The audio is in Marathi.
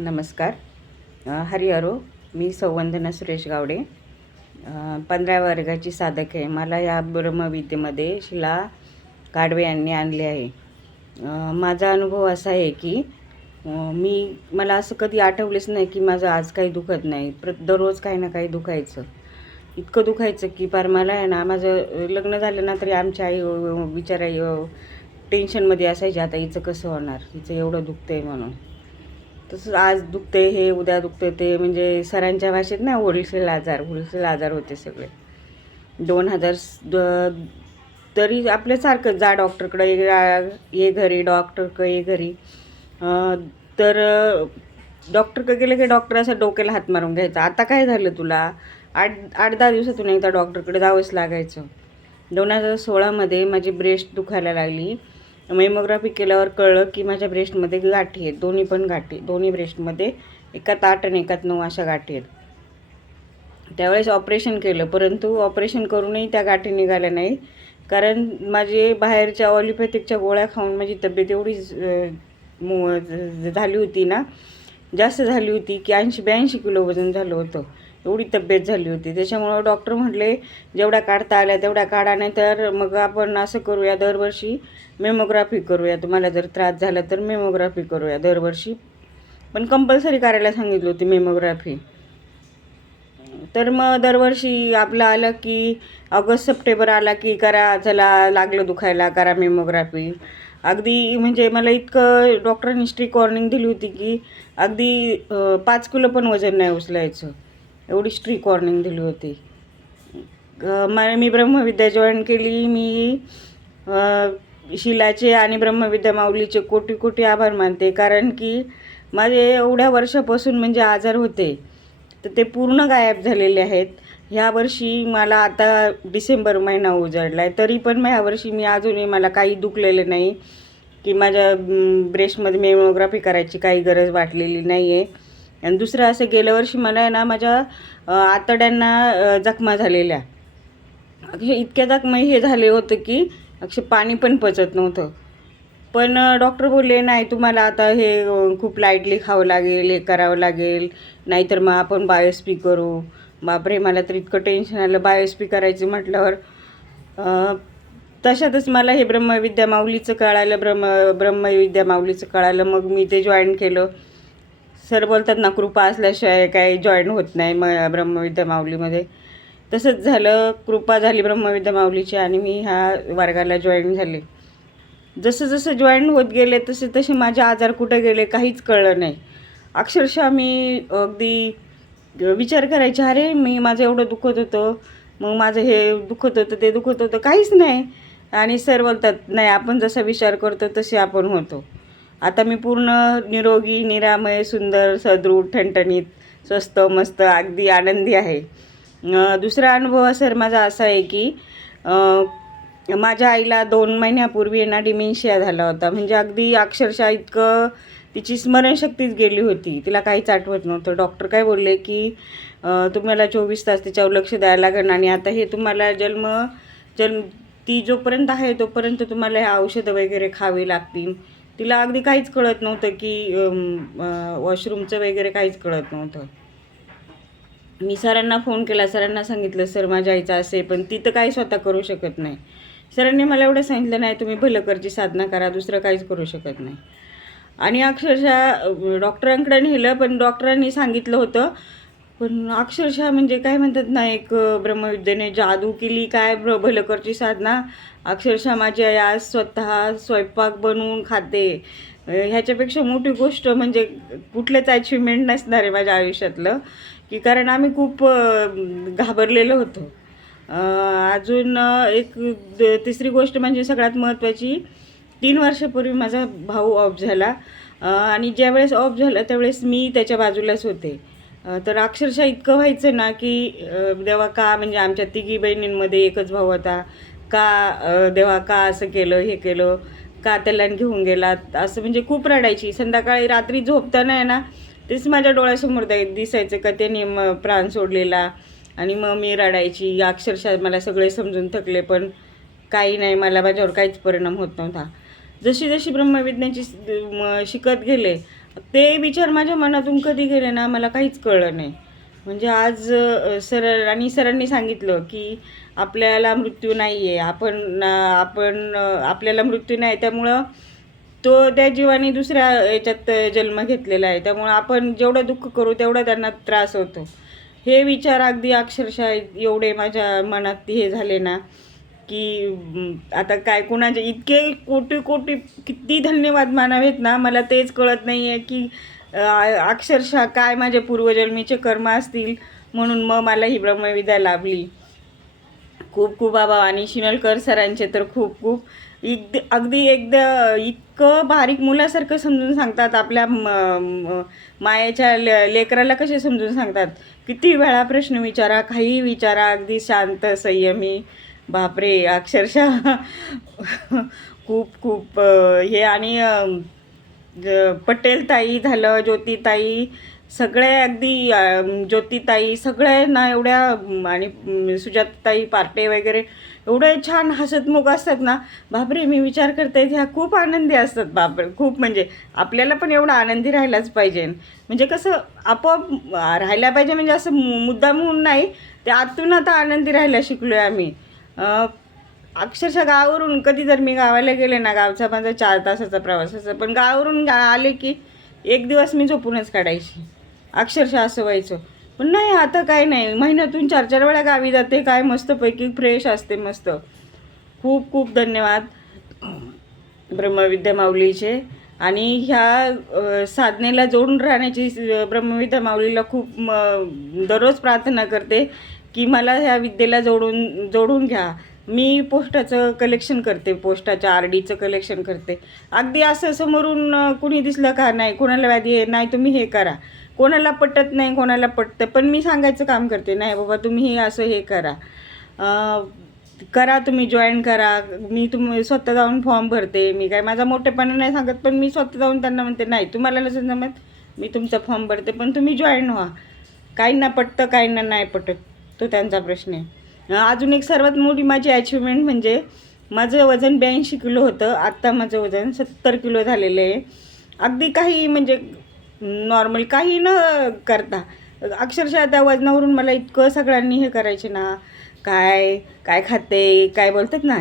नमस्कार. हरिहरो. मी संवंदना सुरेश गावडे, 15व्या वर्गाची साधक आहे. मला या ब्रह्मविद्येमध्ये शिला काडवे यांनी आणले आहे. माझा अनुभव असा आहे की मला असं कधी आठवलेच नाही की माझं आज काही दुखत नाही. दररोज काही ना काही दुखायचं. इतकं दुखायचं की पार मला आहे ना, माझं लग्न झालं ना तरी आमची आई बिचारा टेन्शनमध्ये असायची, आता हिचं कसं होणार, हिचं एवढं दुखतं आहे म्हणून. तसं आज दुखते हे, उद्या दुखते ते, म्हणजे सरांच्या भाषेत ना होलसेल आजार होते सगळे. 2000 तरी आपल्यासारखं जा डॉक्टरकडे ये घरी, डॉक्टरकडे ये घरी. तर डॉक्टरकडे गेलं की डॉक्टर असं डोक्याला हात मारून घ्यायचा. आता काय झालं तुला, 8-10 दिवसातून एकदा डॉक्टरकडे जावंच लागायचं. 2016मध्ये माझी ब्रेस्ट दुखायला लागली. मेमोग्राफी केल्यावर कळलं की माझ्या ब्रेस्टमध्ये गाठी आहेत, दोन्ही ब्रेस्टमध्ये एकात 8 आणि एकात 9 अशा गाठी आहेत. त्यावेळेस ऑपरेशन केलं, परंतु ऑपरेशन करूनही त्या गाठी निघाल्या नाही. कारण माझी बाहेरच्या ऑलिपॅथिकच्या गोळ्या खाऊन माझी तब्येत एवढी झाली होती ना, जास्त झाली होती की 80-82 किलो वजन झालं होतं. एवढी तब्येत झाली होती. त्याच्यामुळं डॉक्टर म्हटले जेवढ्या काढता आल्या तेवढ्या काढा, नाही तर मग आपण असं करूया, दरवर्षी मेमोग्राफी करूया. तुम्हाला जर त्रास झाला तर मेमोग्राफी करूया दरवर्षी, पण कंपल्सरी करायला सांगितली होती मेमोग्राफी. तर मग दरवर्षी आपलं आलं की ऑगस्ट-सप्टेंबर आला की करा, चला लागलं दुखायला, करा मेमोग्राफी. अगदी म्हणजे मला इतकं डॉक्टरांनी स्ट्रिक्ट वॉर्निंग दिली होती की अगदी 5 किलो पण वजन नाही उचलायचं, एवढी स्ट्रिक्ट वॉर्निंग दिली होती. मी ब्रह्मविद्या जॉईन केली. मी शिलाचे आणि ब्रह्मविद्या माऊलीचे कोटी कोटी आभार मानते. कारण की माझे एवढ्या वर्षापासून म्हणजे आजार होते, तर ते पूर्ण गायब झालेले आहेत. ह्या वर्षी मला आता डिसेंबर महिना उजाडला आहे, तरी पण ह्यावर्षी मी अजूनही मला काही दुखलेलं नाही की माझ्या ब्रेस्टमध्ये मेमोग्राफी करायची काही गरज वाटलेली नाही आहे. आणि दुसरं असं, गेल्या वर्षी मला आहे ना माझ्या आतड्यांना जखमा झालेल्या, अक्षय इतक्या जखमा हे झाले होतं की अक्षय पाणी पण पचत नव्हतं. पण डॉक्टर बोलले नाही, तुम्हाला आता हे खूप लाईटली खावं लागेल, हे करावं लागेल, नाहीतर मग आपण बायोस्पी करू. बापरे, मला तर इतकं टेन्शन आलं बायोस्पी करायचं म्हटल्यावर. तशातच मला हे ब्रह्मविद्या माऊलीचं कळालं. मग मी ते जॉईन केलं. सर बोलतात ना, कृपा असल्याशिवाय काही जॉईन होत नाही ब्रह्मविद्या माऊलीमध्ये. तसंच झालं, कृपा झाली ब्रह्मविद्या माऊलीची आणि मी ह्या वर्गाला जॉईन झाले. जसं जसं जॉईन होत गेले तसे माझे आजार कुठे गेले काहीच कळलं नाही. अक्षरशः मी अगदी विचार करायचे, अरे माझं एवढं दुखत होतं, मग माझं हे दुखत होतं, ते दुखत होतं, काहीच नाही. आणि सर बोलतात नाही, आपण जसा विचार करतो तसे आपण होतो. आता मी पूर्ण निरोगी, निरामय, सुंदर, सदृढ, ठणठणीत, स्वस्त, मस्त, अगदी आनंदी आहे. दुसरा अनुभव सर माझा असा आहे की माझ्या आईला 2 महिन्यापूर्वी ना डिमेन्शिया झाला होता. म्हणजे अगदी अक्षरशः इतकं तिची स्मरणशक्तीच गेली होती, तिला काहीच आठवत नव्हतं. डॉक्टर काय बोलले की तुम्हाला 24 तास तिच्यावर लक्ष द्यायला लागेल आणि आता हे तुम्हाला ती जोपर्यंत आहे तोपर्यंत तुम्हाला हे औषधं वगैरे खावी लागतील. तिला अगदी काहीच कळत नव्हतं की वॉशरूमचं वगैरे काहीच कळत नव्हतं. मी सरांना फोन केला, सरांना सांगितलं सर माझ्या आईचं असे, पण ती तर काही स्वतः करू शकत नाही. सरांनी मला एवढं सांगितलं, नाही तुम्ही भलकरची साधना करा, दुसरं काहीच करू शकत नाही. आणि अक्षरशः डॉक्टरांकडे नेलं, पण डॉक्टरांनी सांगितलं होतं, पण अक्षरशः म्हणजे काय म्हणतात ना, एक ब्रह्मविद्येने जादू केली काय भलकरची साधना. अक्षरशः माझी आई आज स्वतः स्वयंपाक बनवून खाते. ह्याच्यापेक्षा मोठी गोष्ट म्हणजे कुठलंच अचिव्हमेंट नसणार आहे माझ्या आयुष्यातलं, की कारण आम्ही खूप घाबरलेलो होतो. अजून एक तिसरी गोष्ट म्हणजे सगळ्यात महत्त्वाची, 3 वर्षापूर्वी माझा भाऊ ऑफ झाला. आणि ज्यावेळेस ऑफ झाला त्यावेळेस मी त्याच्या बाजूलाच होते. तर अक्षरशः इतकं व्हायचं ना की देवा का, म्हणजे आमच्या तिघी बहिणींमध्ये एकच भाऊ होता, का देवा का असं केलं, हे केलं, का त्याला घेऊन गेला, असं म्हणजे खूप रडायची. संध्याकाळी रात्री झोपताना आहे ना, तेच माझ्या डोळ्यासमोर दिसायचं का त्याने प्राण सोडलेला. आणि मग मी रडायची. अक्षरशः मला सगळे समजून थकले, पण काही नाही, माझ्यावर काहीच परिणाम होत नव्हता. जशी जशी ब्रह्मविज्ञानाची शिकत गेले ते विचार माझ्या मनातून कधी गेले ना मला काहीच कळलं नाही. म्हणजे आज सरांनी सांगितलं की आपल्याला मृत्यू नाही आहे, आपल्याला मृत्यू नाही, त्यामुळं तो त्या जीवाने दुसऱ्या याच्यात जन्म घेतलेला आहे, त्यामुळं आपण जेवढं दुःख करू तेवढा त्यांना त्रास होतो. हे विचार अगदी अक्षरशः एवढे माझ्या मनात हे झाले ना की आता काय कुणाचे इतके कोटी कोटी किती धन्यवाद मानावेत ना, मला तेच कळत नाही आहे की अक्षरशः काय माझे पूर्वजन्मीचे कर्म असतील म्हणून मग मला ही ब्रह्मविद्या लाभली. खूप खूप बाबा आणि शिनलकर सरांचे तर खूप खूप अगदी एकदा इतकं बारीक मुलासारखं समजून सांगतात. आपल्या मायेच्या लेकराला कसे समजून सांगतात, किती वेळा प्रश्न विचारा, काहीही विचारा, अगदी शांत संयमी. बापरे, अक्षरशः खूप खूप हे. आणि पटेल ताई झालं, ज्योतिताई, सगळे अगदी ज्योतिताई सगळ्यांना एवढ्या, आणि सुजाताताई पार्टे वगैरे एवढे छान हसतमुख असतात ना. बापरे, मी विचार करते ह्या खूप आनंदी असतात. बापरे, खूप म्हणजे आपल्याला पण एवढं आनंदी राहायलाच पाहिजे. म्हणजे कसं आपोआप राहायला पाहिजे, म्हणजे असं मुद्दामून नाही, ते आतून आता आनंदी राहायला शिकलो आहे आम्ही. अक्षरशः गावावरून कधी जर मी गावाला गेले ना, गावचा माझा 4 तासाचा प्रवासाचा, पण गावावरून आले की एक दिवस मी झोपूनच काढायची. अक्षरशः असं व्हायचं. पण नाही, आता काय नाही, महिन्यातून 4-4 वेळा गावी जाते, काय मस्तपैकी फ्रेश असते मस्त. खूप खूप धन्यवाद ब्रह्मविद्या माऊलीचे. आणि ह्या साधनेला जोडून राहण्याची ब्रह्मविद्या माऊलीला खूप दररोज प्रार्थना करते की मला ह्या विद्येला जोडून घ्या. मी पोस्टाचं कलेक्शन करते, पोस्टाच्या RDचं कलेक्शन करते. अगदी असं समोरून कुणी दिसलं का, नाही कोणाला व्याधी आहे, नाही तुम्ही हे करा, कोणाला पटत नाही, कोणाला पटतं, पण मी सांगायचं काम करते, नाही बाबा तुम्ही हे असं हे करा, तुम्ही जॉईन करा. मी स्वतः जाऊन फॉर्म भरते. मी काय माझा मोठेपणा नाही सांगत, पण मी स्वतः जाऊन त्यांना म्हणते, नाही तुम्हाला नसेल जमत, मी तुमचा फॉर्म भरते, पण तुम्ही जॉईन व्हा. काहींना पटतं, काहींना नाही पटत, तो त्यांचा प्रश्न आहे. अजून एक सर्वात मोठी माझी अचिव्हमेंट म्हणजे माझं वजन 82 किलो होतं, आत्ता माझं वजन 70 किलो झालेलं आहे. अगदी काही म्हणजे नॉर्मल काही न करता अक्षरशः त्या वजनावरून मला इतकं सगळ्यांनी हे करायचे ना, काय काय खाते, काय बोलतात ना,